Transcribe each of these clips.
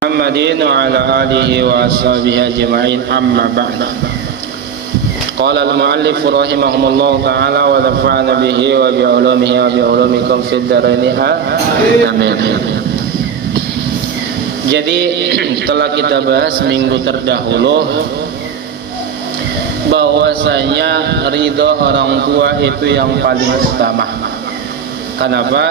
محمد وعلى آله وأصحابه أجمعين أما بعد. قال المؤلف رحمه الله تعالى ونفعنا به وبعلومه وبعلومكم في الدارين آمين. Jadi telah kita bahas minggu terdahulu bahwasanya ridho orang tua itu yang paling utama. Kenapa?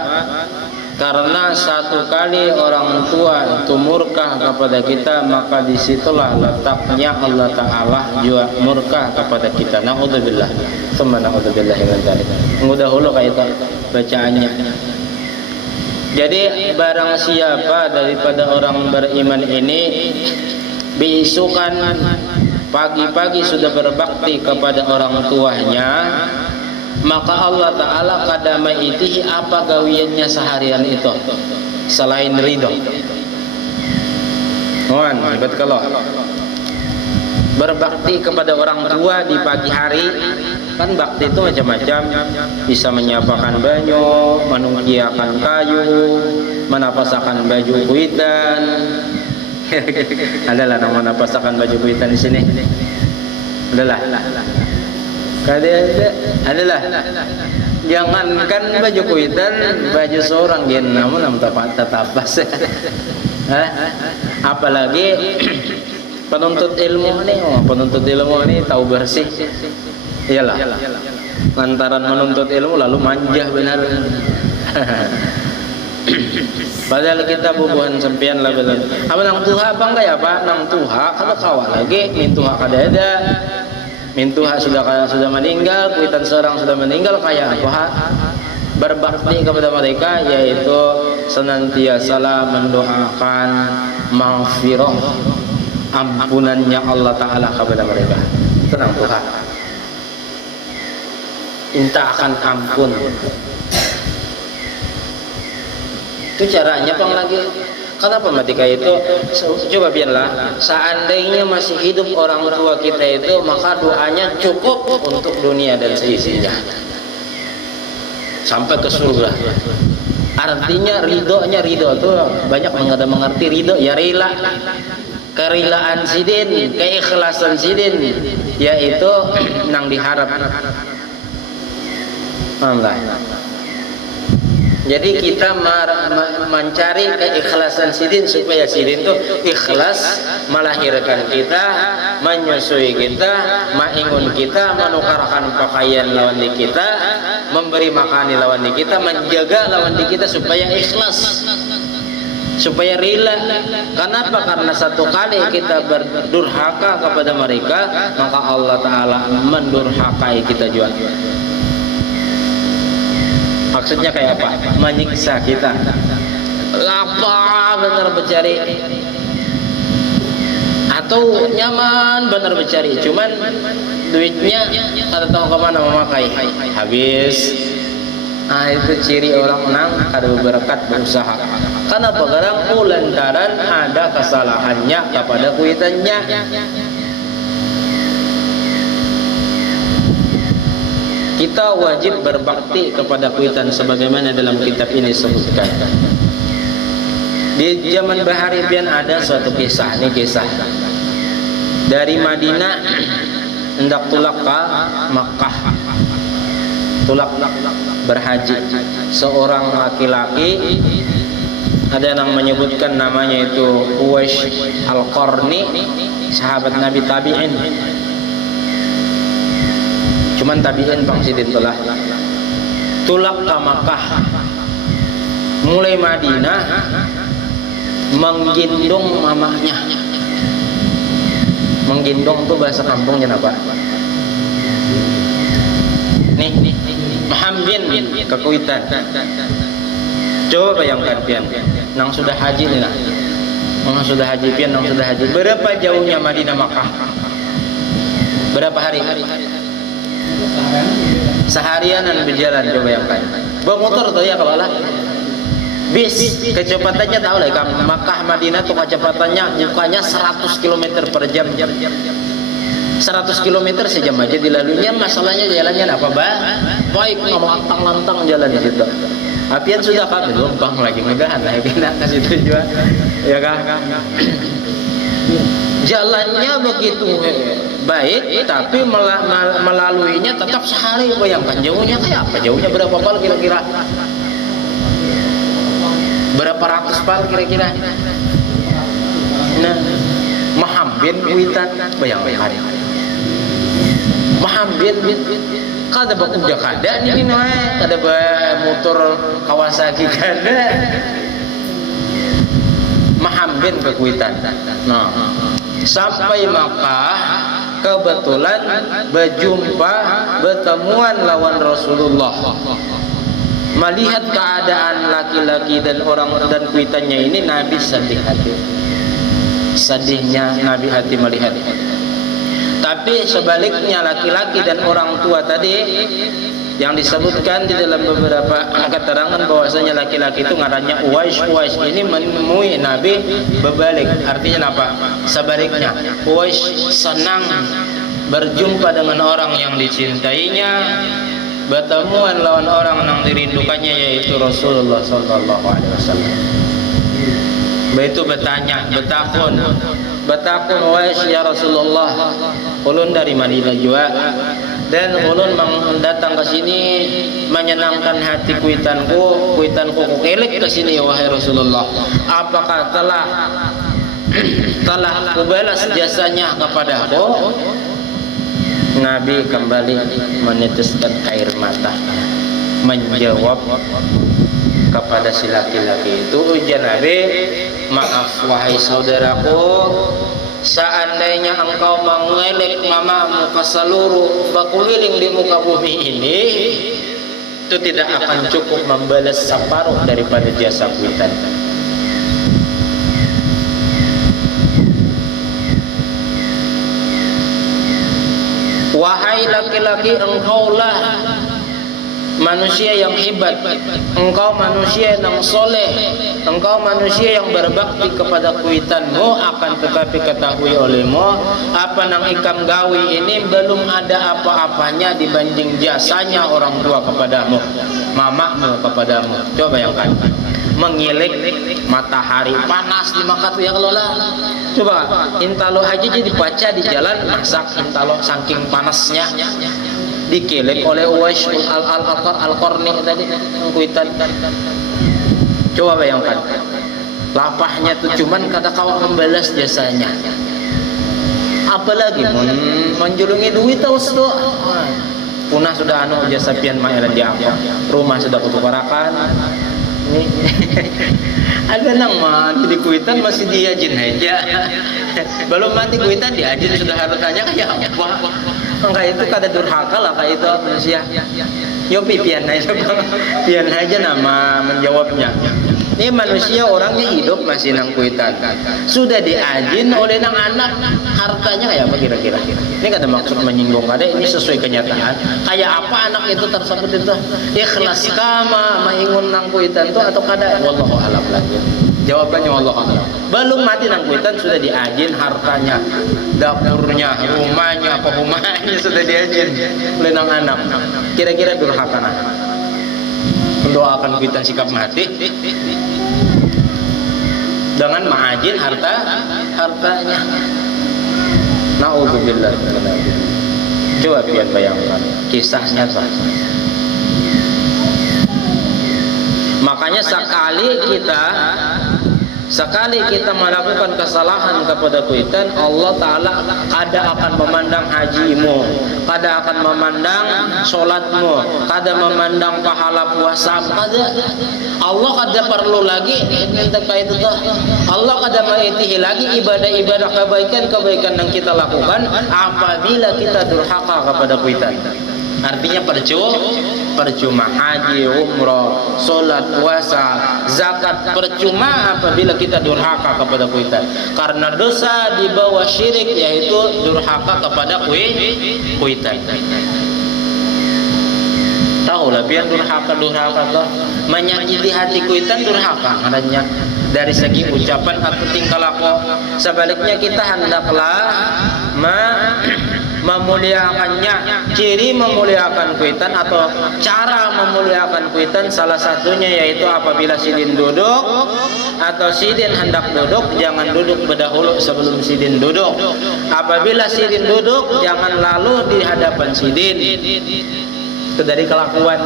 Karena satu kali orang tua itu murka kepada kita, maka disitulah letaknya Allah Ta'ala juga murka kepada kita. Na'udzubillah. Tsumma na'udzubillah min dzalik. Mudahulu kayak itu bacaannya. Jadi barang siapa daripada orang beriman ini beisukan pagi-pagi sudah berbakti kepada orang tuanya, maka Allah Ta'ala kadama itihi apa gawiannya seharian itu selain ridho. Mohon hebat kalau berbakti kepada orang tua di pagi hari. Kan bakti itu macam-macam, bisa menyiapkan banyu, menungkiakan kayu, menapasakan baju kuitan. Adalah nama menapasakan baju kuitan di sini. Adalah adalah jangankan baju kuitan, baju seorang dia namun tapas. Apalagi penuntut ilmu ini tahu bersih. Iyalah, lantaran menuntut ilmu lalu manja benar. Padahal kita bubuhan sempian lah betul. Apa nang tuha apa enggak ya Pak? Nang tuha kalau kawal lagi min tuha kada ada. Min tuha sudah meninggal, kuitan seorang sudah meninggal, kayak apa? Berbakti kepada mereka yaitu senantiasa mendoakan maghfirah, ampunannya Allah Ta'ala kepada mereka. Tenang Tuhan, minta akan ampun. Itu caranya Bang lagi. Kenapa ketika itu coba biarlah seandainya masih hidup orang tua kita itu, maka doanya cukup untuk dunia dan seisinya sampai ke surga. Artinya ridho itu banyak mengerti ridho ya rela, kerilaan sidin, keikhlasan sidin, yaitu nang diharap Allah. Jadi kita mencari keikhlasan sidin supaya sidin itu ikhlas melahirkan kita, menyusui kita, maingun kita, menukarkan pakaian lawan di kita, memberi makan lawan di kita, menjaga lawan di kita supaya ikhlas, supaya rela. Kenapa? Karena satu kali kita berdurhaka kepada mereka, maka Allah Ta'ala mendurhakai kita juga. Maksudnya kayak apa? Menyiksa kita. Lapar benar mencari, atau nyaman benar mencari, cuman duitnya ada tahu kemana memakai, habis. Nah itu ciri orang nang kada berkat berusaha. Kenapa? Karena lantaran ada kesalahannya kepada kuitannya. Kita wajib berbakti kepada kuitan sebagaimana dalam kitab ini disebutkan. Di zaman Bahari Pian ada suatu kisah, ini kisah dari Madinah hendak tulak ke Makkah, tulak berhaji. Seorang laki-laki, ada yang menyebutkan namanya itu Uwais Al-Qarni, sahabat Nabi tabi'in. Cuman tabi'in Bang Sidin tulak ke Makkah, mulai Madinah menggendong mamahnya. Menggendong tuh bahasa kampungnya apa? Nih, mahambin ke kuitan. Coba bayangkan pian, nang sudah haji nih lah. Nang sudah haji pian, nang sudah haji. Berapa jauhnya Madinah Makkah? Berapa hari? Seharianan berjalan, coba bayangkan. Bawa motor tuh ya kalau lah. Bis kecepatannya tahu lah, Makkah Madinah tuh kecepatannya bukannya 100 km per jam. 100 km sejam aja dilaluinya. Masalahnya jalannya apa Baik nggak mau antang-lantang jalan di situ. Apian sudah kan lumpang lagi mudahan lah kita kasih tujuan ya kan. Jalannya begitu baik tapi melaluinya tetap sehari. Bayangkan jauhnya kayak apa? Jauhnya berapa pal kira-kira? Berapa ratus pal kira-kira? Nah, mahambin witan bayangkan. Mahambin kada bakuda kada ini noe kada ba motor Kawasaki kada mahambin ke Kuitan. Nah, sampai Makkah kebetulan berjumpa bertemuan lawan Rasulullah. Melihat keadaan laki-laki dan orang dan Kuitannya ini, Nabi sedih hati. Sedihnya Nabi hati melihat. Tapi sebaliknya laki-laki dan orang tua tadi yang disebutkan di dalam beberapa keterangan bahwasanya laki-laki itu ngarannya Uwais ini menemui Nabi berbalik. Artinya apa? Sebaliknya, Uwais senang berjumpa dengan orang yang dicintainya, bertemuan lawan orang yang dirindukannya yaitu Rasulullah sallallahu alaihi wasallam. Begitu bertanya, betakun Uwais ya Rasulullah, ulun dari Madinah juga dan ulun datang ke sini menyenangkan hati kuitanku kukelek ke sini ya wahai Rasulullah. Apakah telah kubalas jasanya kepadaku? Nabi kembali meneteskan air mata menjawab kepada si laki-laki itu, ujar Nabi, maaf wahai saudaraku, seandainya engkau mengelek mamamu ke seluruh bakuliling di muka bumi ini, itu tidak akan cukup membalas separuh daripada jasa kuitan. Wahai laki-laki, engkaulah manusia yang hebat, engkau manusia yang soleh, engkau manusia yang berbakti kepada kuitanmu. Akan tetapi ketahui olehmu, apa nang ikam gawi ini belum ada apa-apanya dibanding jasanya orang tua kepadamu, mamamu kepadamu. Coba bayangkan, mengilik matahari panas di Makkah ya kelola. Coba intalo aja jadi baca di jalan masak intalo saking panasnya dikilik oleh Uwais al-Qarni tadi kuitan. Coba bayangkan, lapahnya tuh cuman kata kau membalas jasanya, apalagi menjulungi duit terus tuh. Punah sudah jasa pian maelan dia apa, rumah sudah kutukarakan. Ada nang mati di kuitan masih diajin aja, belum mati kuitan diajin sudah harus tanya kayak apa. Maka itu kada durhaka lah kayak itu manusia. Yo pian aja nama menjawabnya. Ini manusia orangnya hidup masih nang kuitan, sudah diajin oleh nang anak, hartanya kayak apa kira-kira? Ini kada maksud menyinggung, kada, ini sesuai kenyataan. Kayak apa anak itu tersebut itu? Ikhlas kama maingun nang kuitan itu atau kada? Wallahu a'lam lagi. Jawabannya wallahu a'lam. Belum mati nang kuitan sudah diajin hartanya, dapurnya, rumahnya, rumahnya sudah diajin oleh nang anak. Kira-kira durhaka nah? Mendoakan kuitan sikap mati dengan mengajin hartanya. Na'udzubillah. Coba pian bayangkan kisahnya sah. Makanya sekali kita melakukan kesalahan kepada kuitan, Allah Ta'ala kada akan memandang hajimu, kada akan memandang sholatmu, kada memandang pahala puasa, kada. Allah kada perlu lagi terkait itu. Allah kada mengitihi lagi ibadah-ibadah kebaikan yang kita lakukan apabila kita durhaka kepada kuitan. Artinya percuma haji, umrah, solat, puasa, zakat percuma apabila kita durhaka kepada kuitan. Karena dosa di bawah syirik yaitu durhaka kepada kuitan. Tahulah biar durhaka tuh menyakiti hati kuitan, durhaka adanya dari segi ucapan atau tingkah laku. Sebaliknya kita hendaklah memuliakannya. Ciri memuliakan kuitan atau cara memuliakan kuitan salah satunya yaitu apabila sidin duduk atau sidin hendak duduk, jangan duduk berdahulu sebelum sidin duduk. Apabila sidin duduk, jangan lalu di hadapan sidin. Itu dari kelakuan.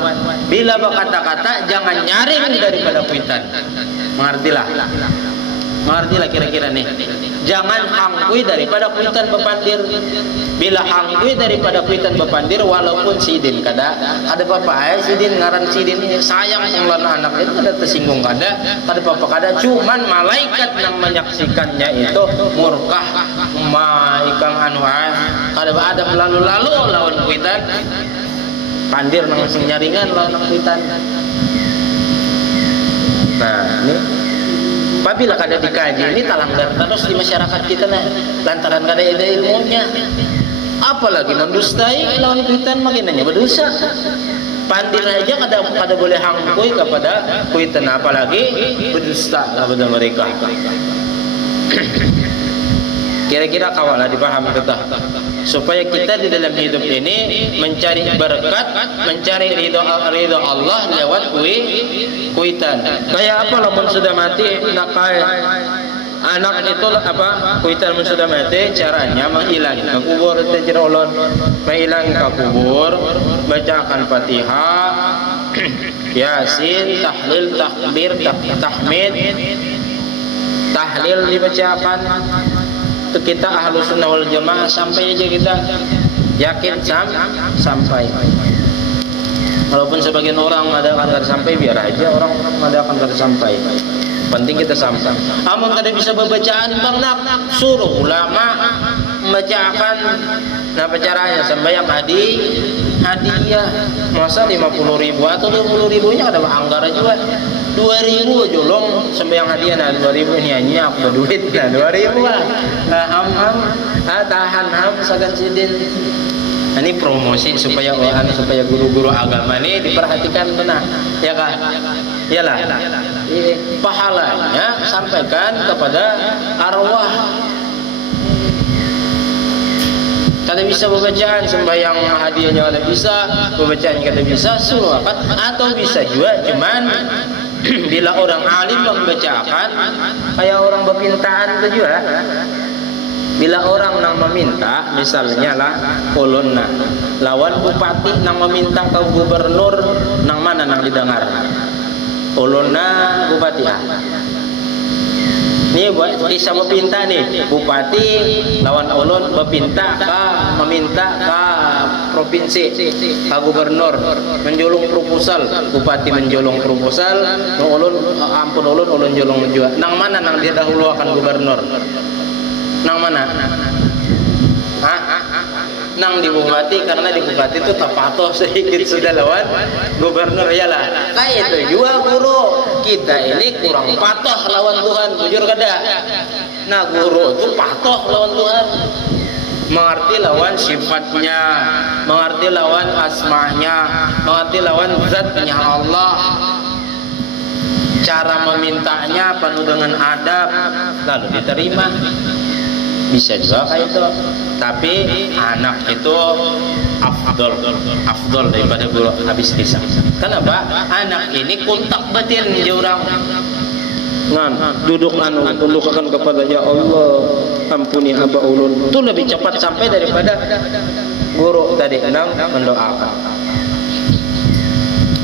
Bila berkata-kata, jangan nyaring daripada kuitan. Mengertilah kira-kira nih. Jangan hangkui daripada kuitan bepandir. Bila hangkui daripada kuitan bepandir, walaupun sidin kada apa-apa, sidin ngaran sidin sayang pengelola anak itu kada tersinggung kada apa-apa kada. Cuman malaikat yang menyaksikannya itu murkah ikang kada ada lalu-lalu lawan kuitan. Pandir nang sing nyaringan lawan kuitan. Nah, ini apabila kada dikaji ini talanggar terus di masyarakat kita nah, lantaran kada ada ilmunya. Apalagi mendustai lawan kuitan makinannya berdosa. Pandir aja kada boleh hangkui kepada kuitan, apalagi berdusta kepada mereka. Kira-kira kawalah dipaham kita supaya kita di dalam hidup ini mencari berkat, mencari ridho Allah lewat kuitan. Kayak apa lamun sudah mati nak anak itu apa kuitan mun sudah mati caranya menghilangi ke kubur terjerolon, menghilangi ke kubur, bacakan Fatihah, Yasin, tahlil, takbir, tahmid, tahlil dibacakan. Itu kita ahlus sunnah wal jamaah sampai aja kita yakin sampai. Walaupun sebagian orang mengadakan kada sampai, biar aja orang mengadakan kada sampai. Penting kita sampai. Amun kada bisa bacaan bang nak suruh ulama membacakan. Nah caranya sembahyang hadiah. Masa 50.000 atau 20.000 nya kada anggar juga. 2.000 jolong sembahyang hadiah nah 2.000 ini hanya aku berduit nah 2.000 lah. Tahan sagan sidin. Ini promosi supaya guru-guru agama ini diperhatikan benar, ya kan? Iyalah. Pahalanya sampaikan kepada arwah. Kada bisa bacaan sembahyang hadiahnya kada bisa, bacaan kada bisa, suruh apa? Atau bisa juga cuman bila orang alim membacakan kayak orang berpintaan itu juga. Bila orang nang meminta, misalnya lah ulun lawan bupati nang meminta ke gubernur nang mana nang didengar. Ulun bupati Ini buat kisah berpinta nih, bupati lawan ulun berpinta meminta ke provinsi, ke gubernur menjolong proposal, bupati menjolong proposal, ulun jolong juga. Nang mana nang dia dahulu akan gubernur? Nang mana? Nang di bupati, karena di bupati itu terpatuh sedikit sudah lawan gubernur ya lah. Kayak itu juga guru kita ini kurang patuh lawan Tuhan, jujur kada. Nah guru itu patuh lawan Tuhan, mengerti lawan sifatnya, mengerti lawan asmanya, mengerti lawan zatnya Allah. Cara memintanya penuh dengan adab, lalu diterima. Bisa juga kayak itu, tapi anak itu afdol daripada guru habis kisah. Kenapa? Anak ini kontak batin dia orang duduk tundukkan kepada ya Allah, ampuni hamba ulun. Itu lebih cepat sampai daripada guru tadi mendoakan.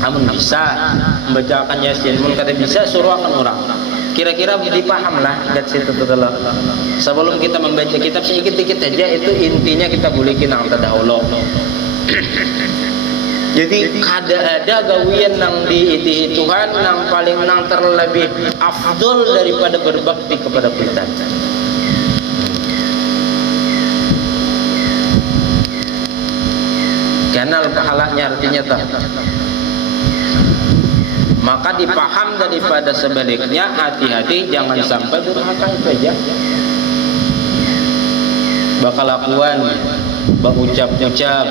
Amun bisa membacakan Yasin, mun kada bisa suruh akan orang. Kira-kira dipaham lah dat situ telah. Sebelum kita membaca kitab sedikit-sedikit aja, itu intinya kita boleh kinang tadahulu. Jadi kada ada gawian nang diiti Tuhan nang paling nang terlebih afdol daripada berbakti kepada kita. Kenal pahalanya artinya tak. Maka dipaham daripada sebaliknya, hati-hati jangan sampai durhaka itu aja. Bakal lakuan, berucap-ucap,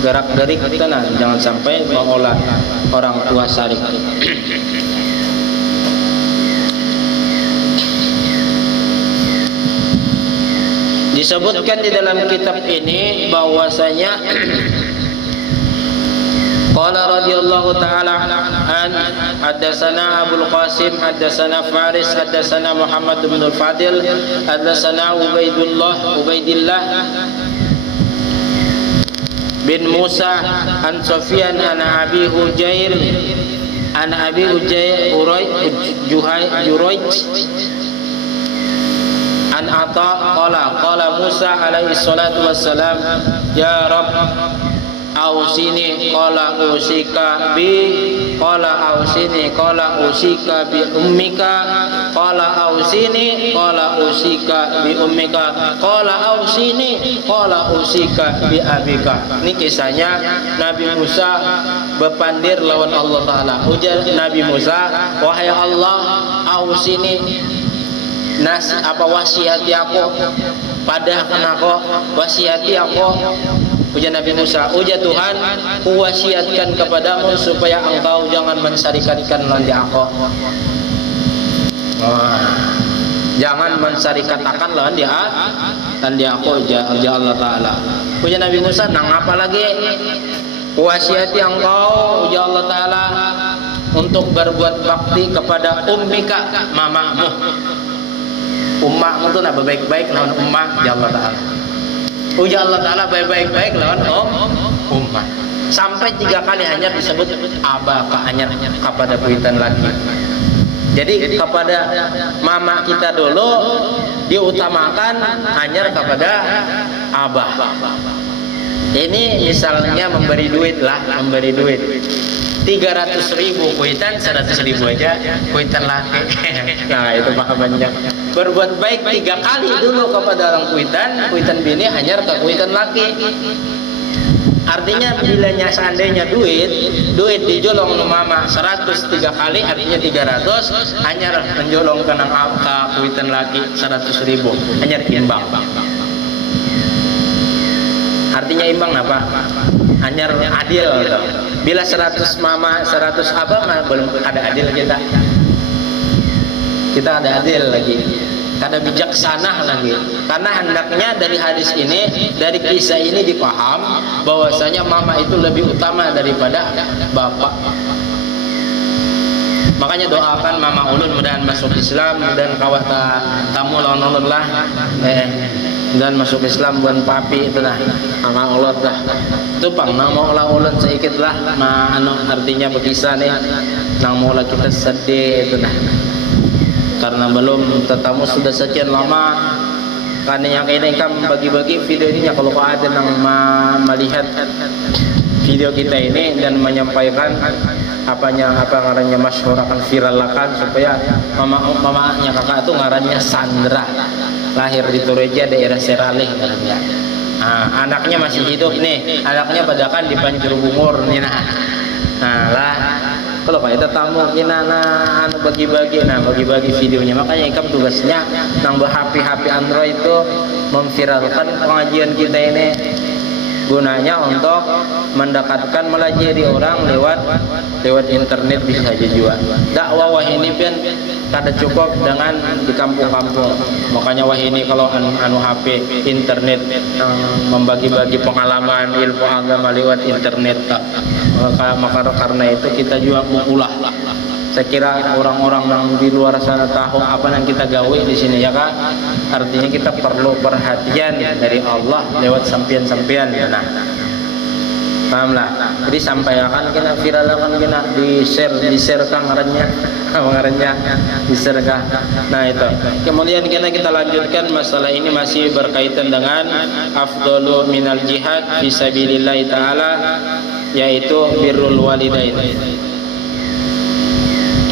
gerak-gerik kita jangan sampai mengolah orang tua sarik. Disebutkan di dalam kitab ini bahwasanya qala radhiyallahu ta'ala an haddatsana Abul Qasim haddatsana Faris haddatsana Muhammad bin Al-Fadil haddatsana Ubaidillah bin Musa an Sufyan an Abi Hujair Jurayj an Ata qala Musa alaihi salatu wassalam ya Rabb ausini qala usika bi qala ausini qala usika bi ummika qala ausini qala usika bi ummika qala ausini qala usika bi abika. Ini kisahnya Nabi Musa berpandir lawan Allah Ta'ala. Ujar Nabi Musa, wahai Allah, ausini wasiati aku padahkan aku wasiati aku. Ujar Nabi Musa, ujar Tuhan, kuwasiatkan kepadamu supaya engkau jangan mensyarikatkan lawan aku. Jangan mensyarikatakan lawan dia aku, ujar Allah Ta'ala. Ujar Nabi Musa, nang apa lagi? Kuwasiati engkau, ujar Allah Ta'ala, untuk berbuat bakti kepada ummika, mamamu. Ummahmu itu nak baik-baik lawan ummah, ujar Allah Ta'ala. Ujar Allah Ta'ala baik-baik lawan ummah. Sampai 3 kali hanya disebut abaka, hanya kepada kuitan lagi. Jadi kepada mama kita dulu diutamakan hanya kepada abah. Ini misalnya memberi duit 300.000 kuitan, 100.000 aja kuitan laki. Nah itu pahamannya. Berbuat baik 3 kali dulu kepada orang kuitan bini hanya ke kuitan laki. Artinya bila seandainya duit dijolong mama 100 3 kali, artinya 300, hanya menjolong ke kuitan laki 100.000, hanya imbang. Artinya imbang apa? Hanya adil gitu. Bila 100 mama 100 abang belum ada adil kita ada adil lagi, ada bijaksana lagi. Karena hendaknya dari hadis ini, dari kisah ini dipaham bahwasanya mama itu lebih utama daripada bapak. Makanya doakan mama ulun mudahan masuk Islam, mudahan kawat tamu lawan ulun lah, dan masuk Islam buan papi itu lah, mama ulun dah. Itu pang nang mau lah ulun sedikit lah, artinya berkisah nih, nang mau lah kita sedih itu dah. Karena belum tetamu sudah sekian lama, karena yang ini kan bagi-bagi video ini, kalau ada yang melihat video kita ini dan menyampaikan apa ngarannya masyhurakan, viralkan supaya mamanya kakak itu ngarannya Sandra, lahir di Toreja daerah Seralih ngarannya. Anaknya masih hidup nih, anaknya padahal di Pancur Bungur nih lah. Kalau kayak tamu kita bagi-bagi videonya. Makanya ikam tugasnya nambah HP Android itu memviralkan pengajian kita ini, gunanya untuk mendekatkan melajari orang lewat internet bisa saja juga. Dakwah ini pun kada cukup dengan di kampung-kampung. Makanya ini kalau HP internet membagi-bagi pengalaman ilmu agama lewat internet. Maka karena itu kita juga mengulah. Saya kira orang-orang yang di luar sana tahu apa yang kita gawe di sini ya Kak. Artinya kita perlu perhatian dari Allah lewat sampian-sampian ya. Nah, pahamlah. Jadi sampaikan kita, viralkan kita, di-sharekan ngarannya di-sharekan. Nah itu. Kemudian kita lanjutkan masalah ini masih berkaitan dengan afdalu minal jihad fisabilillah taala, yaitu birrul walidain.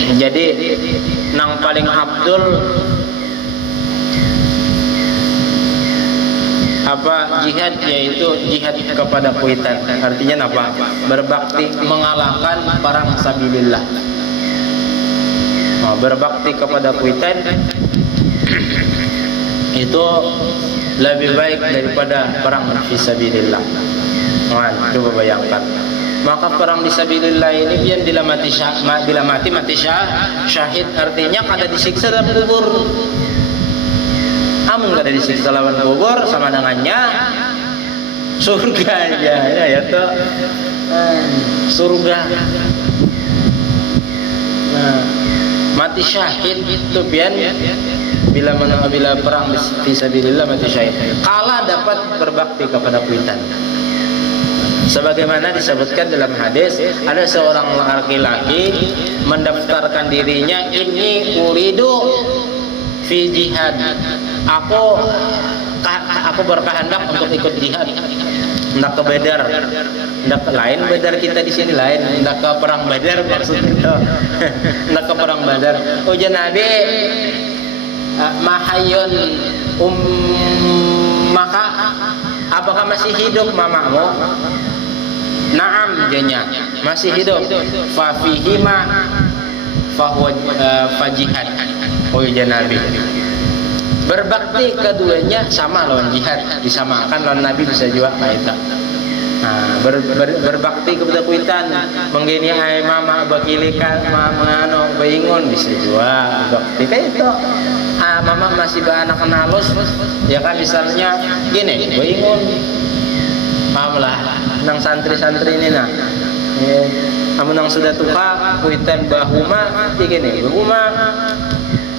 Jadi nang paling abdul jihad, yaitu jihad kepada kuitan. Artinya apa? Berbakti mengalahkan perang sabilillah. Berbakti kepada kuitan itu lebih baik daripada perang fisabilillah. Coba bayangkan. Maka perang fisabilillah ini biar bila mati syahid, artinya kada disiksa dalam kubur. amun kada disiksa lawan kubur sama dengannya surga aja ya toh. Surga. Nah, mati syahid itu pian bila perang fisabilillah mati syahid kalah dapat berbakti kepada kuitan. Sebagaimana disebutkan dalam hadis, ada seorang laki-laki mendaftarkan dirinya, ini uridu fi jihad, aku berkehendak untuk ikut jihad, hendak ke Badar, hendak ke lain Badar kita di sini lain, hendak ke perang Badar maksudnya, hendak ke perang Badar. Ujian Nabi, mahayun maka apakah masih hidup mamamu? Naam janya masih hidup. Fafihima fahuwa fajihad. Oh ya Nabi. Berbakti keduanya sama lawan jihad, disamakan lawan Nabi bisa juga kaita. Nah, berbakti kepada kuitan, menggini ay mama bakilikan mama baingon bisa juga bakti kayak itu. Mama masih anak halus, ya kan misalnya gini, baingon. Paham lah, nang santri-santri ini nah. Amun nang sudah tua, kuitan bahuma, gini, bahuma.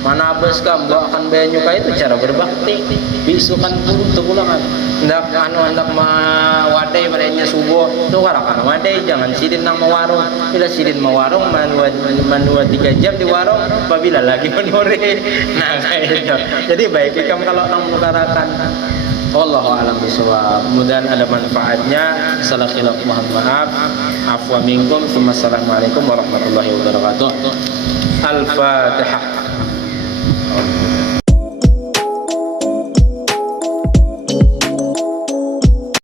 Mana abes kam, akan banyak itu cara berbakti. Bisukan pulang hendak wadai merenya subuh tu karakan wadai jangan sidin nang mawarung bila sidin mawarung manua 3 jam di warung apabila lagi menore nah kayak itu. Jadi baik ikam kalau nang mengutarakan wallahu a'lam bishawab. Mudah ada manfaatnya. Salah khilaf mohon maaf. Afwa minkum. Assalamualaikum warahmatullahi wabarakatuh. Al-Fatihah.